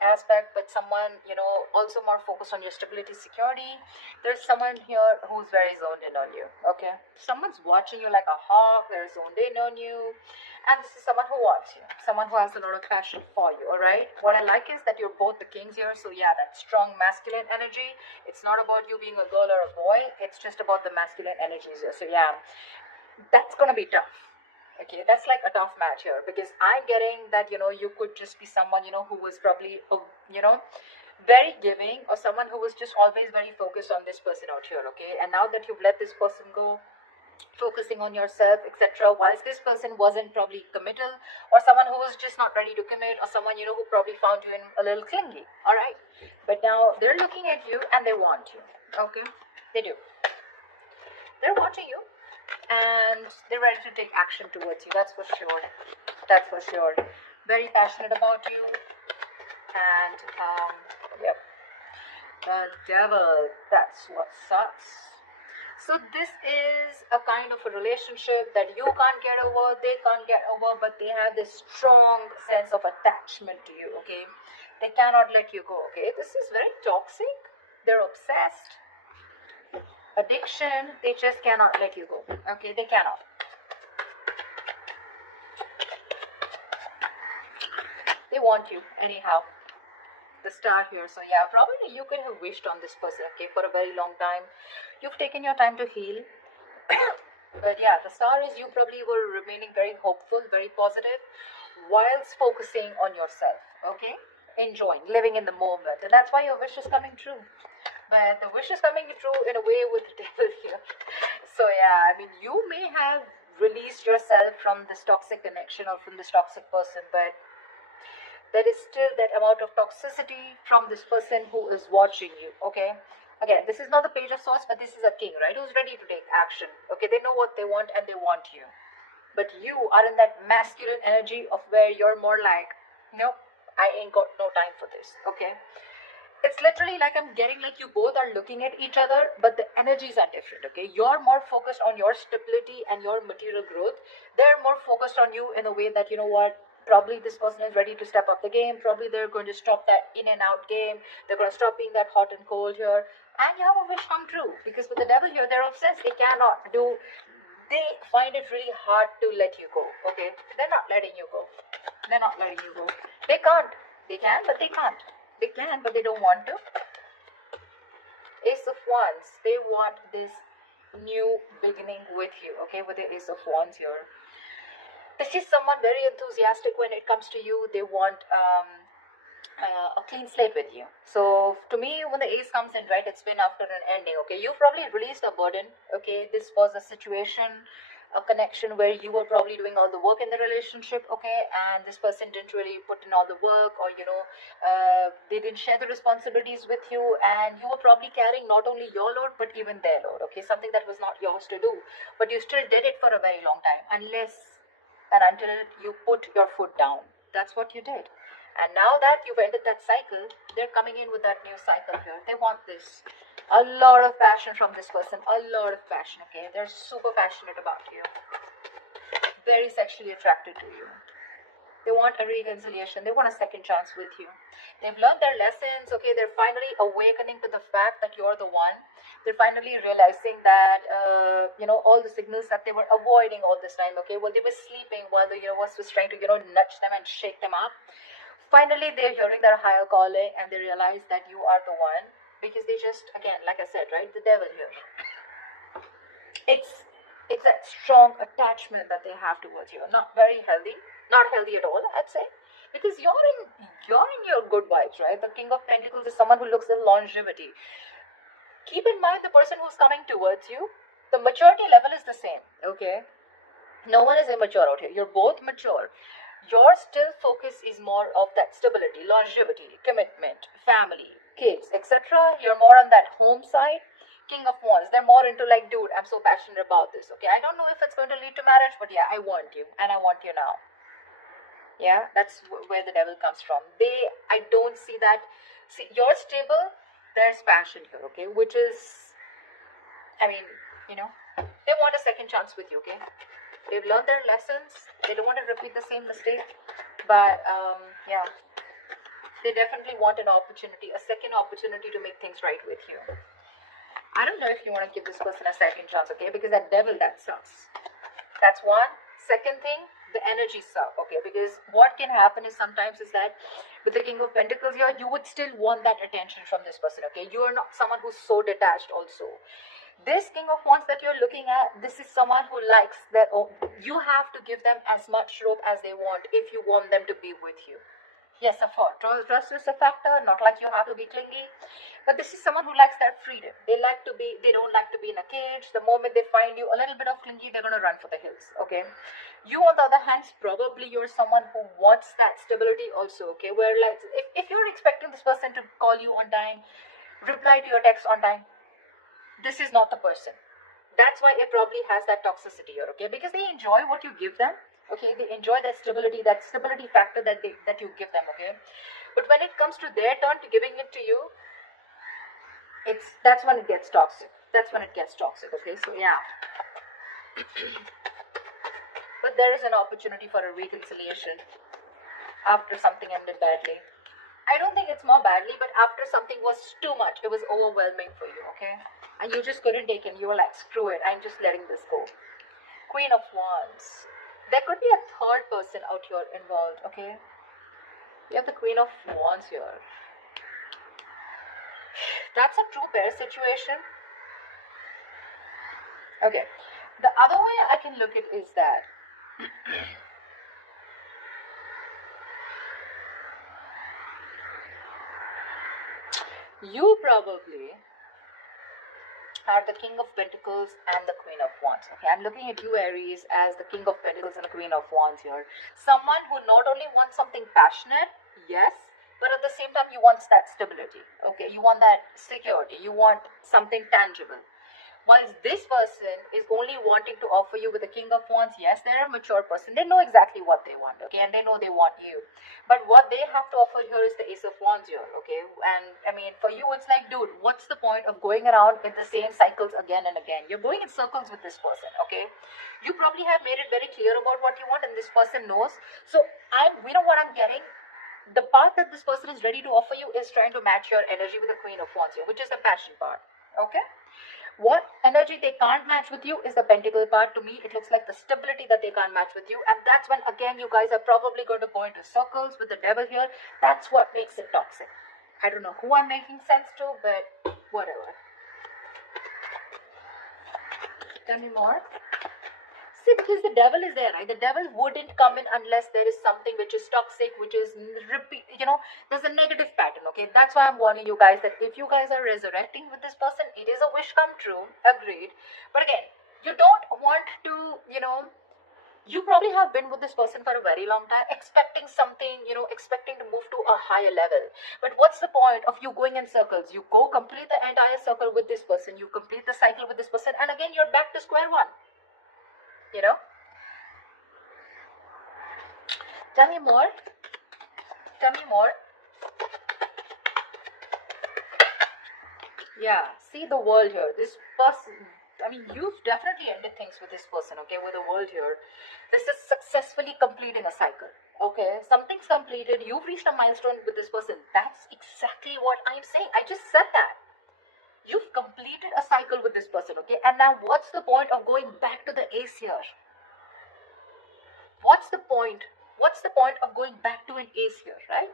aspect, but someone, also more focused on your stability, security. There's someone here who's very zoned in on you, okay? Someone's watching you like a hawk, they're zoned in on you. And this is someone who wants you, someone who has a lot of passion for you, all right? What I like is that you're both the kings here, so yeah, that strong masculine energy. It's not about you being a girl or a boy, it's just about the masculine energies here. So yeah, that's gonna be tough. Okay, that's like a tough match here because I'm getting that you could just be someone who was probably very giving, or someone who was just always very focused on this person out here. Okay, and now that you've let this person go, focusing on yourself, etc. Whilst this person wasn't probably committal, or someone who was just not ready to commit, or someone who probably found you in a little clingy. All right, but now they're looking at you and they want you. Okay, they do. They're watching you and they're ready to take action towards you. That's for sure. That's for sure. Very passionate about you. And yep, the devil. That's what sucks. So this is a kind of a relationship that you can't get over, they can't get over, but they have this strong sense of attachment to you. Okay, they cannot let you go. Okay, this is very toxic. They're obsessed. Addiction, they just cannot let you go. Okay, they cannot. They want you anyhow. The star here. So yeah, probably you could have wished on this person, okay, for a very long time. You've taken your time to heal. But yeah, the star is you probably were remaining very hopeful, very positive, whilst focusing on yourself. Okay, enjoying, living in the moment, and that's why your wish is coming true. But the wish is coming true in a way with the devil here. So yeah, I mean, you may have released yourself from this toxic connection or from this toxic person, but there is still that amount of toxicity from this person who is watching you. Okay, again, this is not the page of swords, but this is a king, right, who's ready to take action. Okay, they know what they want and they want you, but you are in that masculine energy of where you're more like, nope, I ain't got no time for this. Okay, it's literally like I'm getting like you both are looking at each other, but the energies are different. Okay, you're more focused on your stability and your material growth. They're more focused on you in a way that, you know what, probably this person is ready to step up the game. Probably they're going to stop that in and out game. They're going to stop being that hot and cold here, and you have a wish come true. Because with the devil here, they're obsessed. They cannot do, they find it really hard to let you go. Okay, they're not letting you go. They're not letting you go. They can't. They can, but they can't. They can, but they don't want to. Ace of Wands. They want this new beginning with you. Okay, with the Ace of Wands here. This is someone very enthusiastic when it comes to you. They want a clean slate with you. So to me, when the ace comes in, right, it's been after an ending. Okay, you probably released a burden. Okay, this was a situation, a connection where you were probably doing all the work in the relationship. Okay, and this person didn't really put in all the work, or they didn't share the responsibilities with you, and you were probably carrying not only your load but even their load. Okay, something that was not yours to do, but you still did it for a very long time, unless and until you put your foot down. That's what you did. And now that you've ended that cycle, they're coming in with that new cycle here. They want this. A lot of passion from this person. A lot of passion, okay? They're super passionate about you. Very sexually attracted to you. They want a reconciliation. They want a second chance with you. They've learned their lessons, okay? They're finally awakening to the fact that you're the one. They're finally realizing that, all the signals that they were avoiding all this time, okay? Well, they were sleeping while the universe was trying to, nudge them and shake them up. Finally, they're hearing their higher calling and they realize that you are the one, because they just, again, like I said, right, the devil here. It's that strong attachment that they have towards you. Not very healthy. Not healthy at all, I'd say. Because you're in your good vibes, right? The King of Pentacles is someone who looks at longevity. Keep in mind the person who's coming towards you, the maturity level is the same, okay? No one is immature out here. You're both mature. Your still focus is more of that stability, longevity, commitment, family, kids, etc. You're more on that home side. King of Wands, they're more into like, dude, I'm so passionate about this. Okay, I don't know if it's going to lead to marriage, but yeah, I want you, and I want you now. Yeah, that's where the devil comes from. I don't see that. See, you're stable, there's passion here, okay, which is, I mean, they want a second chance with you, okay? They've learned their lessons. They don't want to repeat the same mistake. But, yeah. They definitely want an opportunity, a second opportunity to make things right with you. I don't know if you want to give this person a second chance, okay? Because that devil, that sucks. That's one. Second thing, the energy suck, okay? Because what can happen is sometimes is that with the King of Pentacles here, you would still want that attention from this person, okay? You are not someone who's so detached also. This King of Wands that you're looking at, this is someone who likes that. Oh, you have to give them as much rope as they want if you want them to be with you. Yes, of course. Trust is a factor, not like you have to be clingy. But this is someone who likes that freedom. They don't like to be in a cage. The moment they find you a little bit of clingy, they're going to run for the hills, okay? You, on the other hand, probably you're someone who wants that stability also, okay? Where, like, if you're expecting this person to call you on time, reply to your text on time, this is not the person. That's why it probably has that toxicity here, okay? Because they enjoy what you give them. Okay, they enjoy that stability factor that you give them, okay? But when it comes to their turn to giving it to you, that's when it gets toxic. Okay? So yeah. But there is an opportunity for a reconciliation after something ended badly. I don't think it's more badly, but after something was too much, it was overwhelming for you, okay? And you just couldn't take it. You were like, screw it, I'm just letting this go. Queen of Wands. There could be a third person out here involved, okay? You have the Queen of Wands here. That's a true pair situation. Okay. The other way I can look at it is that you probably are the King of Pentacles and the Queen of Wands. Okay, I'm looking at you, Aries, as the King of Pentacles and the Queen of Wands here. Someone who not only wants something passionate, yes, but at the same time you want that stability. Okay, you want that security. You want something tangible. Whilst this person is only wanting to offer you with the King of Wands, yes, they're a mature person. They know exactly what they want, okay, and they know they want you. But what they have to offer here is the Ace of Wands here, okay? And I mean, for you, it's like, dude, what's the point of going around in the same cycles again and again? You're going in circles with this person, okay? You probably have made it very clear about what you want, and this person knows. So we know what I'm getting. The part that this person is ready to offer you is trying to match your energy with the Queen of Wands here, which is the passion part, okay? What energy they can't match with you is the pentacle part. To me, it looks like the stability that they can't match with you. And that's when, again, you guys are probably going to go into circles with the devil here. That's what makes it toxic. I don't know who I'm making sense to, but whatever. Tell me more. See, because the devil is there, right? The devil wouldn't come in unless there is something which is toxic, which is there's a negative pattern, okay? That's why I'm warning you guys that if you guys are resurrecting with this person, it is a wish come true, agreed. But again, you don't want to, you probably have been with this person for a very long time, expecting something, expecting to move to a higher level. But what's the point of you going in circles? You go complete the entire circle with this person, you complete the cycle with this person, and again, you're back to square one. Tell me more. Yeah, see the world here. This person, I mean, you've definitely ended things with this person, okay, with the world here. This is successfully completing a cycle, okay? Something's completed. You've reached a milestone with this person. That's exactly what I'm saying. I just said that. You've completed a cycle with this person, okay? And now what's the point of going back to the ace here? What's the point? What's the point of going back to an ace here, right?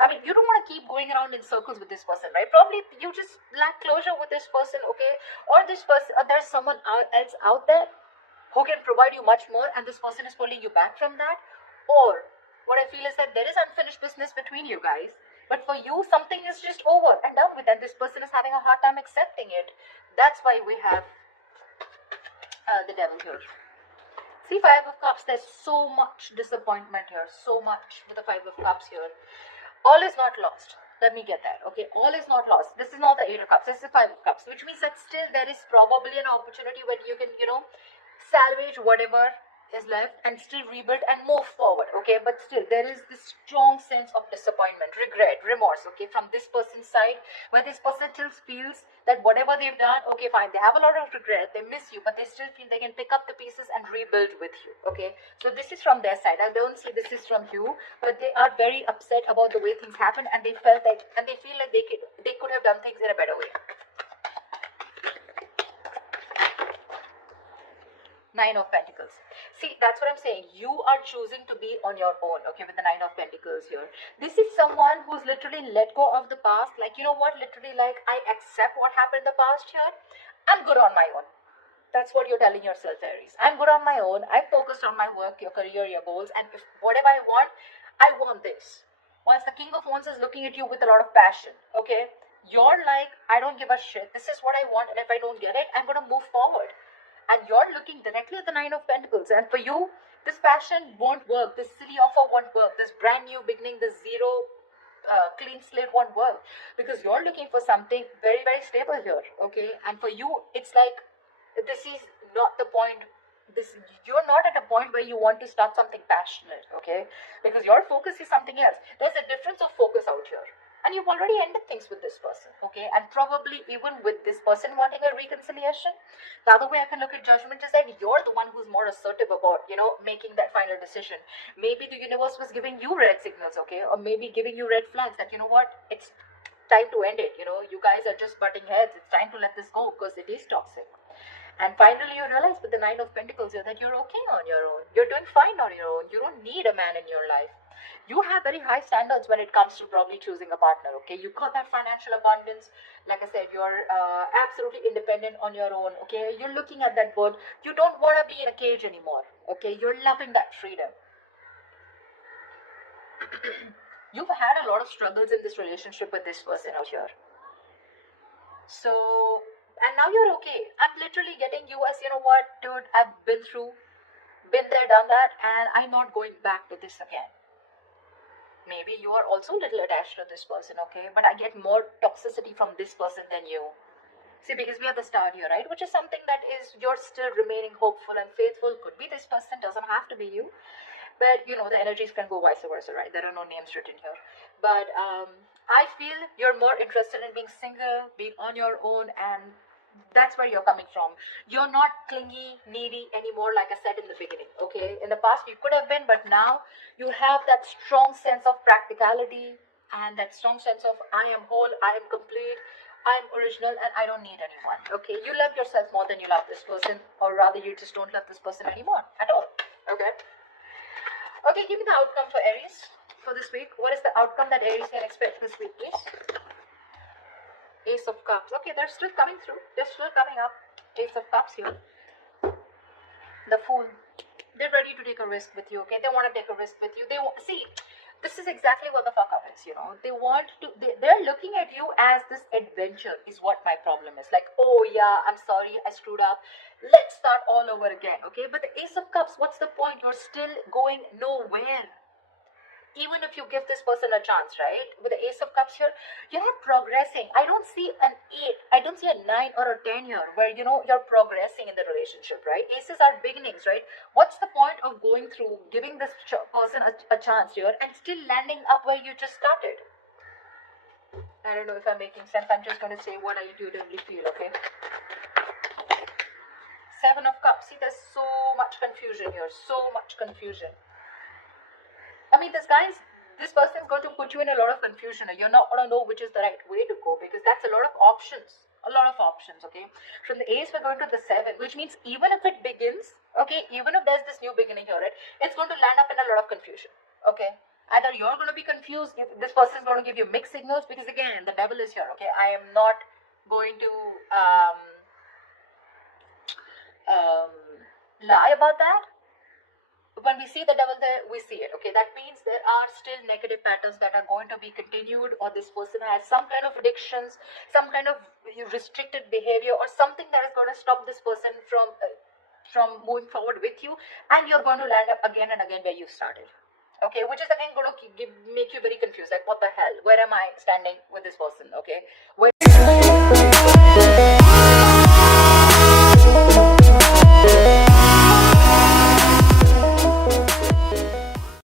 I mean, you don't want to keep going around in circles with this person, right? Probably you just lack closure with this person, okay? Or this person, or there's someone else out there who can provide you much more, and this person is pulling you back from that. Or what I feel is that there is unfinished business between you guys, but for you, something is just over and done with, and this person is having a hard time accepting it. That's why we have the devil here. See, Five of Cups, there's so much disappointment here, so much with the Five of Cups here. All is not lost. Let me get that, okay? All is not lost. This is not the Eight of Cups. This is the Five of Cups, which means that still there is probably an opportunity where you can, salvage whatever is left and still rebuild and move forward, okay? But still there is this strong sense of disappointment, regret, remorse, okay, from this person's side, where this person still feels that whatever they've done, okay, fine, they have a lot of regret, they miss you, but they still feel they can pick up the pieces and rebuild with you, okay? So this is from their side. I don't say this is from you, but they are very upset about the way things happened, and they felt like, and they feel like they could have done things in a better way. Nine of Pentacles. See, that's what I'm saying. You are choosing to be on your own, okay, with the Nine of Pentacles here. This is someone who's literally let go of the past. Like, you know what, literally, like, I accept what happened in the past here. I'm good on my own. That's what you're telling yourself, Aries. I'm good on my own. I'm focused on my work, your career, your goals, and if whatever I want this. Once the King of Wands is looking at you with a lot of passion, okay, you're like, I don't give a shit. This is what I want, and if I don't get it, I'm going to move forward. And you're looking directly at the Nine of Pentacles. And for you, this passion won't work. This silly offer won't work. This brand new beginning, this zero clean slate won't work. Because you're looking for something very, very stable here. Okay. And for you, it's like, this is not the point. You're not at a point where you want to start something passionate. Okay. Because your focus is something else. There's a difference of focus out here. And you've already ended things with this person, okay? And probably even with this person wanting a reconciliation, the other way I can look at judgment is that you're the one who's more assertive about, making that final decision. Maybe the universe was giving you red signals, okay? Or maybe giving you red flags that, you know what, it's time to end it, you guys are just butting heads. It's time to let this go because it is toxic. And finally, you realize with the Nine of Pentacles here that you're okay on your own. You're doing fine on your own. You don't need a man in your life. You have very high standards when it comes to probably choosing a partner, okay? You got that financial abundance. Like I said, you're absolutely independent on your own, okay? You're looking at that bird. You don't want to be in a cage anymore, okay? You're loving that freedom. You've had a lot of struggles in this relationship with this person out here. So, and now you're okay. I'm literally getting you as, you know what, dude, I've been there, done that, and I'm not going back to this again. Maybe you are also a little attached to this person, okay? But I get more toxicity from this person than you. See, because we are the star here, right? Which is something that is, you're still remaining hopeful and faithful. Could be this person, doesn't have to be you. But, the energies can go vice versa, right? There are no names written here. But I feel you're more interested in being single, being on your own, and that's where you're coming from. You're not clingy, needy anymore, like I said in the beginning, okay? In the past, you could have been, but now you have that strong sense of practicality and that strong sense of I am whole, I am complete, I am original, and I don't need anyone, okay? You love yourself more than you love this person, or rather you just don't love this person anymore at all, okay? Okay, give me the outcome for Aries for this week. What is the outcome that Aries can expect this week, please? Ace of Cups. Okay, they're still coming through. They're still coming up. Ace of Cups here. The Fool. They're ready to take a risk with you, okay? They want to take a risk with you. See, this is exactly what the fuck up is, they're looking at you as this adventure is what my problem is. Like, oh yeah, I'm sorry, I screwed up. Let's start all over again, okay? But the Ace of Cups, what's the point? You're still going nowhere. Even if you give this person a chance, right? With the Ace of Cups here, you're not progressing. I don't see an 8. I don't see a 9 or a 10 here where, you're progressing in the relationship, right? Aces are beginnings, right? What's the point of going through, giving this person a chance here and still landing up where you just started? I don't know if I'm making sense. I'm just going to say what I intuitively feel, okay? 7 of Cups. See, there's so much confusion here. So much confusion. I mean, this person is going to put you in a lot of confusion. You're not going to know which is the right way to go because that's a lot of options. A lot of options, okay? From the Ace, we're going to the 7, which means even if it begins, okay, even if there's this new beginning here, right, it's going to land up in a lot of confusion, okay? Either you're going to be confused, if this person is going to give you mixed signals because, again, the devil is here, okay? I am not going to lie about that. When we see the devil there, we see it, okay? That means there are still negative patterns that are going to be continued, or this person has some kind of addictions, some kind of restricted behavior, or something that is going to stop this person from moving forward with you, and you're going to land up again and again where you started, okay? Which is again going to make you very confused, like what the hell? Where am I standing with this person, okay?